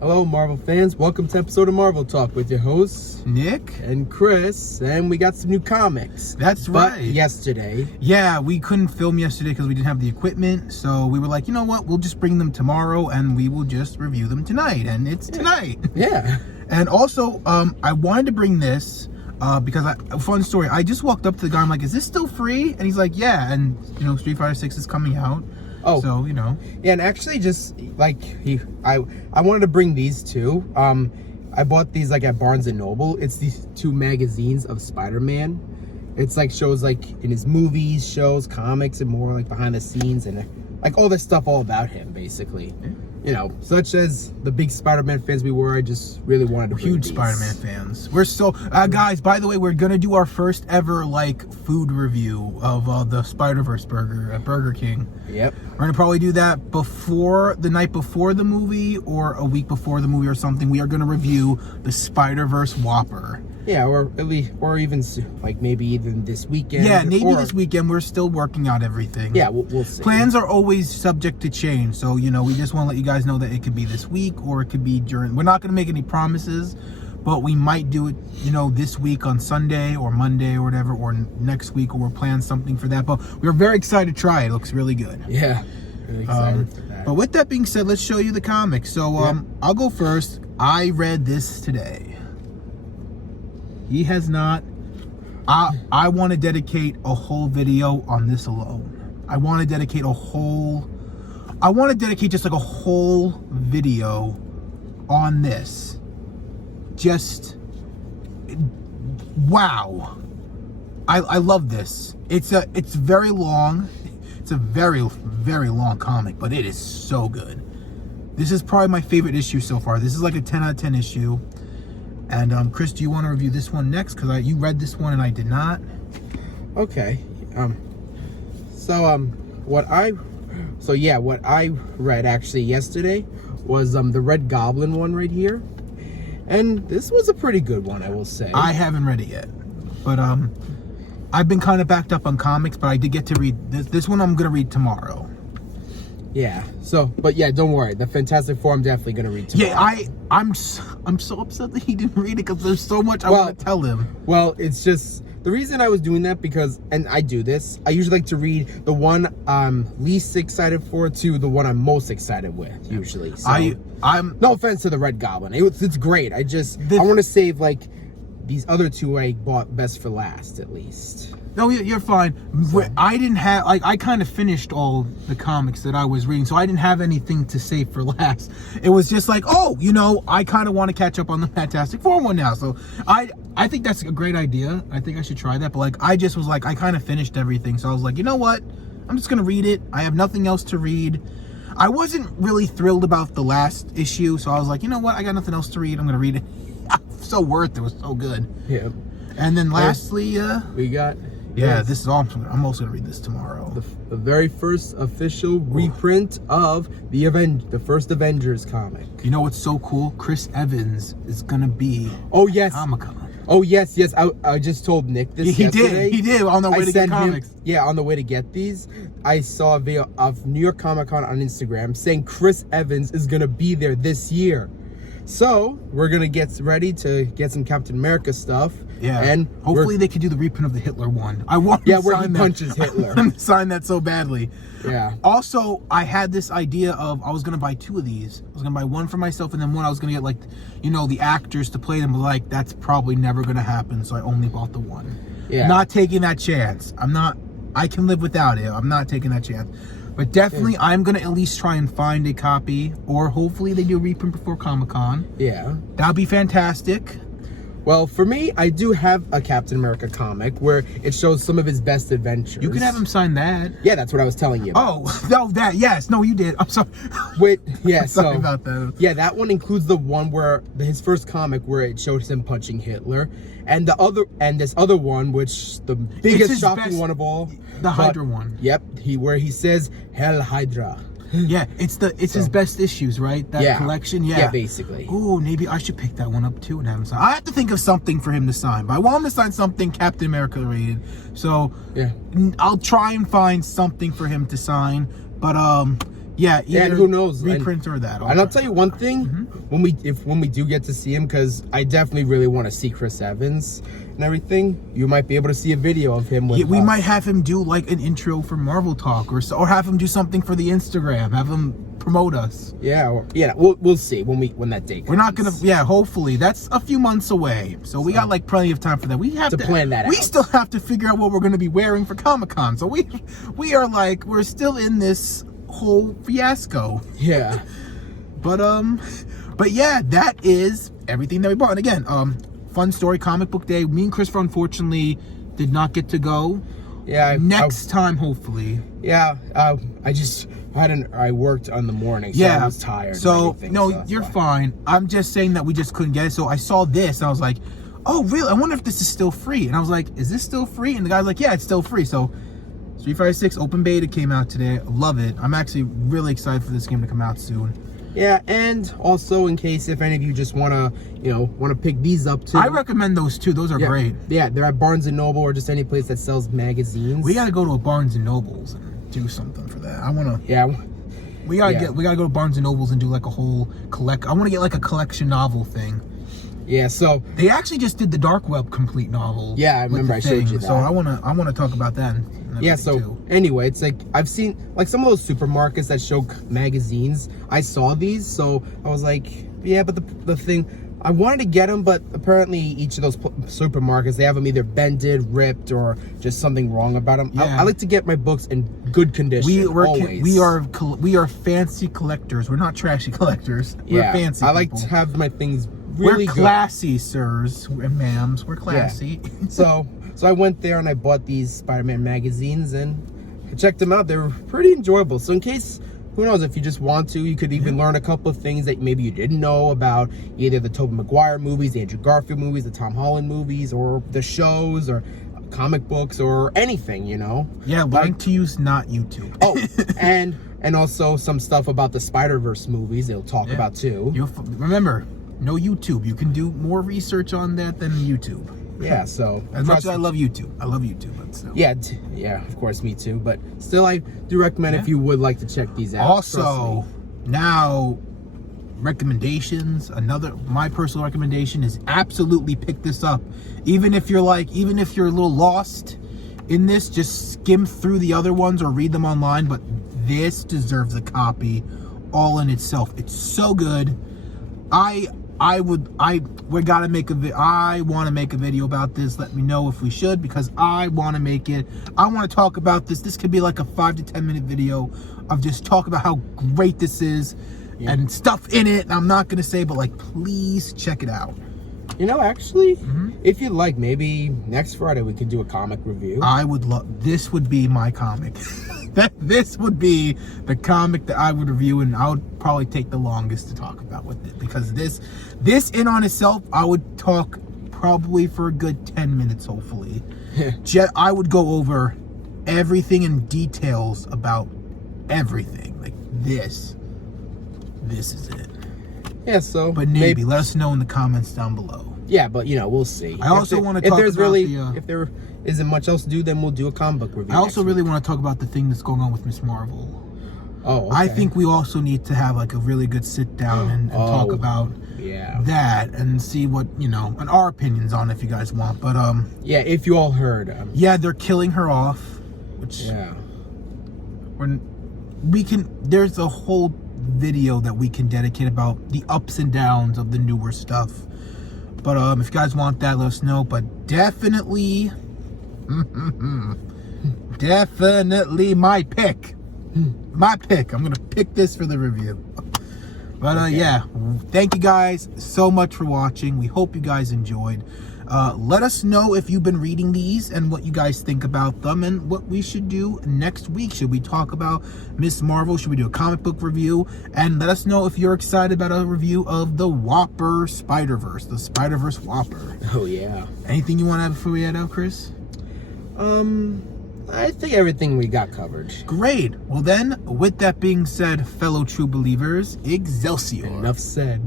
Hello, Marvel fans. Welcome to episode of Marvel Talk with your hosts, Nick and Chris. And we got some new comics. That's right. But yesterday. Yeah, we couldn't film yesterday because we didn't have the equipment. So we were like, you know what? We'll just bring them tomorrow and we will just review them tonight. And it's tonight. Yeah. And also, I wanted to bring this because, a fun story. I just walked up to the guy. I'm like, is this still free? And he's like, yeah. And, Street Fighter 6 is coming out. Oh. So, Yeah, and actually just, I wanted to bring these two. I bought these, at Barnes & Noble. It's these two magazines of Spider-Man. It's, shows, in his movies, shows, comics, and more, behind the scenes, and, all this stuff all about him, basically. Such as the big Spider-Man fans we were, I just really wanted to bring huge these. Spider-Man fans. We're so guys, by the way, we're gonna do our first ever food review of the Spider-Verse burger at Burger King. Yep. We're gonna probably do that the night before the movie or a week before the movie or something. We are gonna review the Spider-Verse Whopper. Yeah, or at least, or even maybe even this weekend. Yeah, maybe this weekend. We're still working out everything. Yeah, we'll see. Plans are always subject to change, so we just want to let you guys know that it could be this week or it could be during. We're not going to make any promises, but we might do it, this week on Sunday or Monday or whatever, or next week, or we're planning something for that. But we're very excited to try it. It looks really good. Yeah, really excited for that. But with that being said, let's show you the comics. So I'll go first. I read this today. He has not. I want to dedicate a whole video on this alone. I want to dedicate just a whole video on this. Just wow. I love this. It's very long. It's a very, very long comic, but it is so good. This is probably my favorite issue so far. This is a 10 out of 10 issue. And Chris, do you want to review this one next? Because you read this one and I did not. Okay. What I read actually yesterday was the Red Goblin one right here, and this was a pretty good one, I will say. I haven't read it yet, but I've been kind of backed up on comics, but I did get to read this one. I'm gonna read tomorrow. Yeah. But don't worry. The Fantastic Four I'm definitely gonna read tomorrow. Yeah, I'm so upset that he didn't read it because there's so much I want to tell him. Well, it's just the reason I was doing that because, and I do this, I usually like to read the one I'm least excited for to the one I'm most excited with. Usually. So, I'm no offense to the Red Goblin. It's great. I want to save these other two I bought best for last at least. No, you're fine. So. I didn't have, I kind of finished all the comics that I was reading, so I didn't have anything to save for last. It was just I kind of want to catch up on the Fantastic Four one now. So I think that's a great idea. I think I should try that. But I just was I kind of finished everything. So I was like, you know what? I'm just going to read it. I have nothing else to read. I wasn't really thrilled about the last issue. So I was like, you know what? I got nothing else to read. I'm going to read it. So worth it. It was so good. Yeah. And then lastly, we got... Yeah, this is all I'm also gonna read this tomorrow. The very first official reprint of the first Avengers comic. You know what's so cool? Chris Evans is gonna be at Comic-Con. Oh yes. I just told Nick this yesterday. He did on the way to get comics. On the way to get these, I saw a video of New York Comic-Con on Instagram saying Chris Evans is gonna be there this year. So we're gonna get ready to get some Captain America stuff. Yeah, and hopefully they could do the reprint of the Hitler one. I want to where sign he punches Hitler. I want to sign that so badly. Yeah. Also, I had this idea of I was gonna buy two of these. I was gonna buy one for myself and then one I was gonna get the actors to play them. But that's probably never gonna happen. So I only bought the one. Yeah. Not taking that chance. I can live without it. I'm not taking that chance. But definitely, I'm going to at least try and find a copy. Or hopefully they do a reprint before Comic-Con. Yeah. That would be fantastic. Well, for me, I do have a Captain America comic where it shows some of his best adventures. You can have him sign that. Yeah, that's what I was telling you about. Oh, no, that, yes. No, you did. I'm sorry. Wait, yeah, sorry about that. Yeah, that one includes the one where, his first comic where it shows him punching Hitler. And this other one, which the biggest shocking one of all. The Hydra one. Yep, where he says, Hell Hydra. Yeah, it's his best issues, right? That collection, Yeah, basically. Ooh, maybe I should pick that one up too and have him sign. I have to think of something for him to sign, but I want him to sign something Captain America related. So yeah, I'll try and find something for him to sign. But Yeah, either and who knows, reprint or that. And I'll tell you one thing, when we do get to see him, because I definitely really want to see Chris Evans and everything, you might be able to see a video of him with we us. might have him do like an intro for Marvel Talk, or have him do something for the Instagram. Have him promote us. Yeah, we'll see when that date comes. We're not gonna. Yeah, hopefully that's a few months away, so we got like plenty of time for that. We have to plan that out. We still have to figure out what we're gonna be wearing for Comic-Con. So we're still in this whole fiasco. Yeah. But yeah, that is everything that we bought. And again, fun story, comic book day. Me and Christopher unfortunately did not get to go. Yeah. Next time, hopefully. Yeah. I worked on the morning, so I was tired. So you're fine. I'm just saying that we just couldn't get it. So I saw this and I was like, oh really? I wonder if this is still free. And I was like, is this still free? And the guy's like, yeah, it's still free. So Street Fighter 6 open beta came out today. Love it. I'm actually really excited for this game to come out soon. Yeah, and also in case if any of you just wanna pick these up too. I recommend those too. Those are great. Yeah, they're at Barnes and Noble or just any place that sells magazines. We gotta go to a Barnes and Nobles and do something for that. I wanna. Yeah. We gotta go to Barnes and Nobles and do like a whole I want to get like a collection novel thing. Yeah, so they actually just did the Dark Web complete novel. Yeah, I remember I showed you that. So I wanna talk about that. Yeah, so anyway, it's like I've seen like some of those supermarkets that show magazines. I saw these, so I was like, yeah, but the thing, I wanted to get them, but apparently each of those supermarkets, they have them either bended, ripped, or just something wrong about them. Yeah. I like to get my books in good condition. Always. We are fancy collectors. We're not trashy collectors. We're fancy. I like to have my things really good. We're classy, sirs and ma'ams. We're classy. Yeah. So I went there and I bought these Spider-Man magazines and I checked them out. They were pretty enjoyable. So in case, who knows, if you just want to, you could even learn a couple of things that maybe you didn't know about either the Tobey Maguire movies, the Andrew Garfield movies, the Tom Holland movies, or the shows, or comic books, or anything, Yeah, learn to use not YouTube. Oh, and also some stuff about the Spider-Verse movies they'll talk about too. Remember, no YouTube. You can do more research on that than YouTube. Yeah, so as much as I love YouTube, but still. Yeah, of course, me too. But still, I do recommend if you would like to check these out. Also, now recommendations. My personal recommendation is absolutely pick this up. Even if you're a little lost in this, just skim through the other ones or read them online. But this deserves a copy, all in itself. It's so good. I want to make a video about this. Let me know if we should, because I want to make it. I want to talk about this. This could be like a 5 to 10 minute video of just talk about how great this is and stuff in it. I'm not going to say, but like, please check it out. Actually, if you'd like, maybe next Friday we could do a comic review. I would love, this would be my comic. This would be the comic that I would review, and I would probably take the longest to talk about with it, because this in on itself, I would talk probably for a good 10 minutes, hopefully. I would go over everything in details about everything. Like this is it. Yeah, so but maybe let us know in the comments down below. Yeah, but we'll see. I also want to talk about if there isn't much else to do, then we'll do a comic book review. I also really want to talk about the thing that's going on with Miss Marvel. Oh, okay. I think we also need to have like a really good sit down and talk about that and see what, and our opinions on it if you guys want. But yeah, if you all heard, they're killing her off, which there's a whole video that we can dedicate about the ups and downs of the newer stuff. But if you guys want that, let us know. But definitely my pick. I'm gonna pick this for the review. But thank you guys so much for watching. We hope you guys enjoyed. Let us know if you've been reading these and what you guys think about them, and what we should do next week. Should we talk about Miss Marvel? Should we do a comic book review? And let us know if you're excited about a review of the Whopper Spider-Verse, the Spider-Verse Whopper. Oh yeah. Anything you want to add before we head out, Chris? I think everything we got covered. Great. Well then, with that being said, fellow true believers, Excelsior. Enough said.